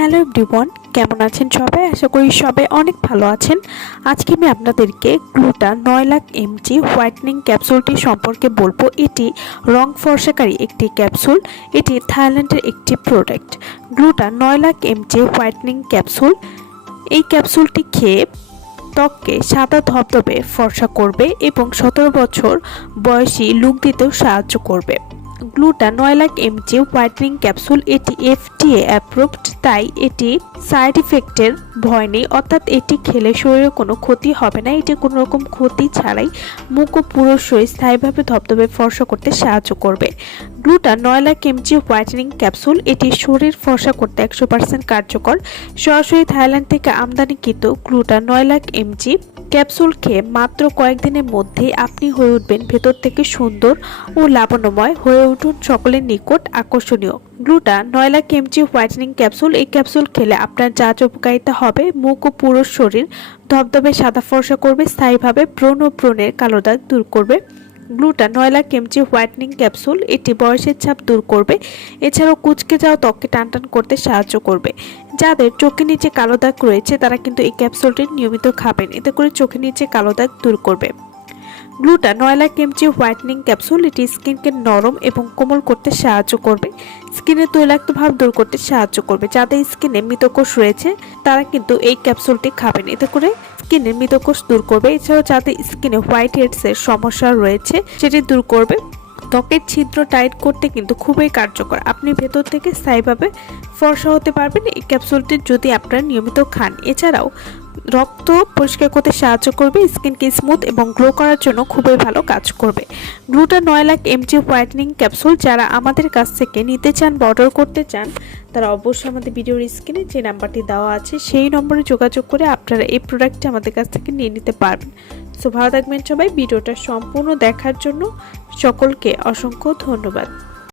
Hello everyone, কেমন আছেন সবাই? আশা করি সবাই অনেক ভালো আছেন। আজকে আমি আপনাদেরকে গ্লুটা 9 লাখ এমজি হোয়াইটনিং ক্যাপসুলটি সম্পর্কে বলবো। এটি রং ফর্সাকারী একটি ক্যাপসুল। এটি থাইল্যান্ডের একটি product. গ্লুটা 9 lakh MG whitening capsule. এই ক্যাপসুলটি খেয়ে ত্বককে সাদা ধবধবে ফর্সা করবে এবং 17 বছর বয়সী লুক দিতেও সাহায্য করবে। গ্লুটা 9 লাখ এমজি হোয়াইটনিং ক্যাপসুল এটি FDA অ্যাপ্রুভড, তাই এটি সাইড ইফেক্টের ভয় নেই, অর্থাৎ এটি খেলে শরীরে কোনো ক্ষতি হবে না। এটি কোনো রকম ক্ষতি ছাড়াই মুখ ও পুরো শরীর স্থায়ীভাবে ধবধবে ফর্সা করতে সাহায্য করবে। গ্লুটা 9 লাখ এমজি হোয়াইটনিং ক্যাপসুল এটি শরীর ফর্সা করতে 100% কার্যকর। সরাসরি থাইল্যান্ড থেকে আমদানিকৃত গ্লুটা 9 লাখ এমজি ক্যাপসুল খেয়ে মাত্র কয়েকদিনের মধ্যেই আপনি হয়ে উঠবেন ভেতর থেকে সুন্দর ও লাবণ্যময়। হয়ে উঠুন সকলের নিকট আকর্ষণীয়। গ্লুটা 9 লাখ এমজি হোয়াইটনিং ক্যাপসুল, এই ক্যাপসুল খেলে আপনার যা উপকারিতা হবে, মুখ ও পুরো শরীর ধবধবে সাদা ফর্সা করবে, স্থায়ীভাবে ব্রণ ও ব্রণের কালো দাগ দূর করবে। গ্লুটা 9 লাখ এমজি হোয়াইটনিং ক্যাপসুল এটি বয়সের ছাপ দূর করবে, এছাড়াও কুঁচকে যাওয়া ত্বককে টানটান করতে সাহায্য করবে। যাদের চোখের নিচে কালো দাগ রয়েছে তারা কিন্তু এই ক্যাপসুলটি নিয়মিত খাবেন, এতে করে চোখের নিচে কালো দাগ দূর করবে। গ্লুটা 9 লাখ এমজি হোয়াইটনিং ক্যাপসুল এটি স্কিনকে নরম এবং কোমল করতে সাহায্য করবে, স্কিনের তৈলাক্ত ভাব দূর করতে সাহায্য করবে। যাদের স্কিনে মৃতকোষ রয়েছে তারা কিন্তু এই ক্যাপসুলটি খাবেন, এতে করে স্কিনের মৃতকোষ দূর করবে। এছাড়াও যাদের স্কিনে হোয়াইট হেডস এর সমস্যা রয়েছে সেটি দূর করবে। ত্বকের ছিদ্র টাইট করতে কিন্তু খুবই কার্যকর, আপনি ভেতর থেকে স্থায়ীভাবে ফর্সা হতে পারবেন এই ক্যাপসুলটি যদি আপনারা নিয়মিত খান। এছাড়াও রক্ত পরিষ্কার করতে সাহায্য করবে, স্কিনকে স্মুথ এবং গ্লো করার জন্য খুবই ভালো কাজ করবে। গ্লুটা 9 লাখ এমজি হোয়াইটনিং ক্যাপসুল যারা আমাদের কাছ থেকে নিতে চান বা অর্ডার করতে চান তারা অবশ্যই আমাদের ভিডিওর স্ক্রিনে যে নাম্বারটি দেওয়া আছে সেই নম্বরে যোগাযোগ করে আপনারা এই প্রোডাক্টটি আমাদের কাছ থেকে নিয়ে নিতে পারবেন। সো ভালো থাকবেন সবাই। ভিডিওটা সম্পূর্ণ দেখার জন্য সকলকে অসংখ্য ধন্যবাদ।